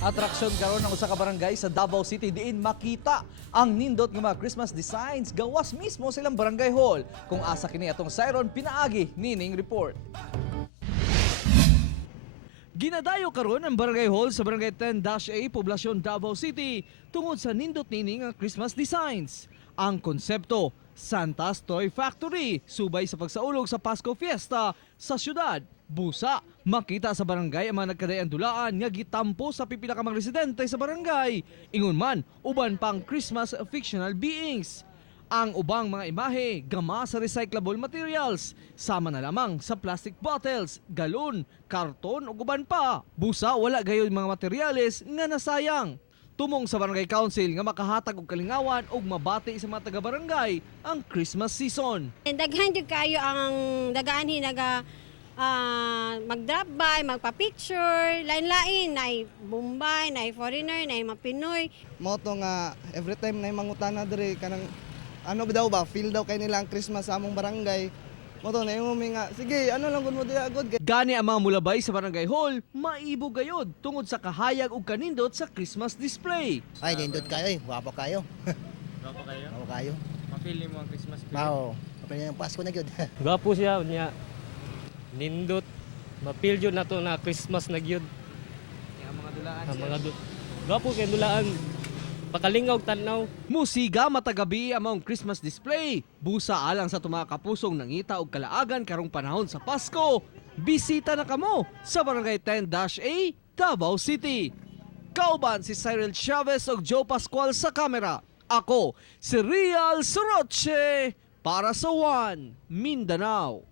Atraksyon karon ng usa ka barangay sa Davao City diin makita ang nindot nga mga Christmas designs gawas mismo silang barangay hall. Kung asa kini atong Siron pinaagi nining report. Ginadayo karon ang barangay hall sa barangay 10-A poblasyon Davao City tungod sa nindot nining nga Christmas designs. Ang konsepto, Santa's Toy Factory, subay sa pagsaulog sa Pasko Fiesta sa syudad. Busa, makita sa barangay ang mga nagkadayang dulaan nga gitampo sa pipila ka mga residente sa barangay. Ingon man, uban pang Christmas fictional beings. Ang ubang mga imahe, gama sa recyclable materials, sama na lamang sa plastic bottles, galon, karton o uban pa. Busa, wala gayon mga materyales nga nasayang. Tumong sa barangay council nga makahatag og kalingawan ug mabati sa mga taga-barangay ang Christmas season. Daghan jud kayo ang dagaan hinaga mag-drop by, magpa-picture, lain-lain, na Bombay, na foreigner, na mga Pinoy. Mo to nga every time na mangutana diri kanang ano daw ba feel daw kay nila ang Christmas sa among barangay. Mo to na yung nga sige ano lang gud mo diha good. Gani ang mga mulabay sa barangay hall, maibo gayod tungod sa kahayag ug kanindot sa Christmas display. Ay, nindot kayo eh. Wapo kayo. Gwapo kayo? Wapo kayo. Mapili mo ang Christmas spirit. Mao. Kapag yung Pasko na yun. Gwapo siya niya. Nindot. Mapil yun na to na Christmas na gyud. Ang mga dulaan Ang siya. mga gwapo kay dulaan. Pakalingaw tanaw. Musiga matagabi ang mga Christmas display. Busa alang sa tumakapusong nangita og kalaagan karong panahon sa Pasko. Bisita na kamo sa barangay 10-A, Davao City. Kauban si Cyril Chavez ug Joe Pascual sa kamera. Ako, si Real Soroche para sa One Mindanao.